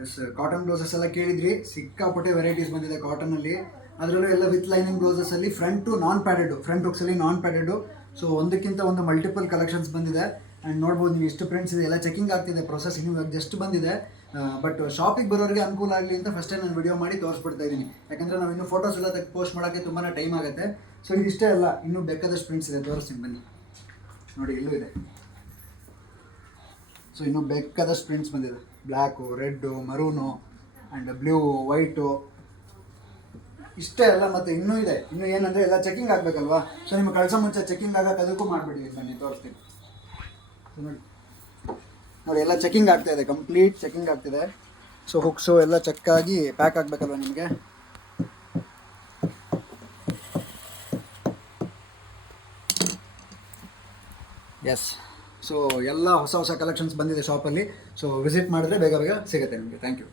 S, cotton blouses ಎಲ್ಲ ಕೇಳಿದ್ರಿ, ಸಿಕ್ಕಾಪಟ್ಟೆ ವೆರೈಟೀಸ್ ಬಂದಿದೆ ಕಾಟನಲ್ಲಿ. ಅದರಲ್ಲೂ ಎಲ್ಲ ವಿತ್ ಲೈನಿಂಗ್ ಬ್ಲೌಸಸಲ್ಲಿ ಫ್ರಂಟು ನಾನ್ ಪ್ಯಾಡೆಡು, ಫ್ರಂಟ್ ಹುಕ್ಸಲ್ಲಿ ನಾನ್ ಪ್ಯಾಡೆಡು. ಸೊ ಒಂದಕ್ಕಿಂತ ಒಂದು ಮಲ್ಟಿಪಲ್ ಕಲೆಕ್ಷನ್ಸ್ ಬಂದಿದೆ. ಆ್ಯಂಡ್ ನೋಡ್ಬೋದು ನೀವು ಎಷ್ಟು ಪ್ರಿಂಟ್ಸ್ ಇದೆ, ಎಲ್ಲ ಚೆಕಿಂಗ್ ಆಗ್ತಿದೆ, ಪ್ರೊಸೆಸ್ ಇನ್ನೂ ಜಸ್ಟ್ ಬಂದಿದೆ. ಬಟ್ ಶಾಪಿಗೆ ಬರೋರಿಗೆ ಅನುಕೂಲ ಆಗಲಿ ಅಂತ ಫಸ್ಟೇ ನಾನು ವಿಡಿಯೋ ಮಾಡಿ ತೋರಿಸ್ಬಿಡ್ತಾ ಇದ್ದೀನಿ. ಯಾಕಂದರೆ ನಾವು ಇನ್ನೂ ಫೋಟೋಸ್ ಎಲ್ಲ ತೆಗೆದು ಪೋಸ್ಟ್ ಮಾಡೋಕ್ಕೆ ತುಂಬಾ ಟೈಮ್ ಆಗುತ್ತೆ. ಸೊ ಇದಿಷ್ಟೇ ಅಲ್ಲ, ಇನ್ನೂ ಬೇಕಾದಷ್ಟು ಪ್ರಿಂಟ್ಸ್ ಇದೆ, ತೋರಿಸ್ತೀನಿ ಬನ್ನಿ. ನೋಡಿ ಇಲ್ಲೂ ಇದೆ. ಸೊ ಇನ್ನೂ ಬೇಕಾದಷ್ಟು ಪ್ರಿಂಟ್ಸ್ ಬಂದಿದೆ, black, red, ಮರೂನು and blue, white, ಇಷ್ಟೇ ಅಲ್ಲ. ಮತ್ತು ಇನ್ನೂ ಇದೆ. ಇನ್ನೂ ಏನಂದರೆ ಎಲ್ಲ ಚೆಕಿಂಗ್ ಆಗಬೇಕಲ್ವಾ. ಸೊ ನಿಮಗೆ ಕಳ್ಸೋ ಮುಂಚೆ ಚೆಕಿಂಗ್ ಆಗೋಕೆ ಅದಕ್ಕೂ ಮಾಡಿಬಿಟ್ಟಿದ್ದೀನಿ, ಬನ್ನಿ ತೋರಿಸ್ತೀನಿ. ನೋಡಿ ಎಲ್ಲ ಚೆಕಿಂಗ್ ಆಗ್ತಾಯಿದೆ, ಕಂಪ್ಲೀಟ್ ಚೆಕಿಂಗ್ ಆಗ್ತಿದೆ. ಸೊ ಹುಕ್ಸು ಎಲ್ಲ ಚೆಕ್ಕಾಗಿ ಪ್ಯಾಕ್ ಆಗಬೇಕಲ್ವ ನಿಮಗೆ. ಎಸ್, ಸೊ ಎಲ್ಲ ಹೊಸ ಹೊಸ ಕಲೆಕ್ಷನ್ಸ್ ಬಂದಿದೆ ಶಾಪಲ್ಲಿ. ಸೊ ವಿಸಿಟ್ ಮಾಡಿದ್ರೆ ಬೇಗ ಬೇಗ ಸಿಗುತ್ತೆ ನಿಮಗೆ. Thank you.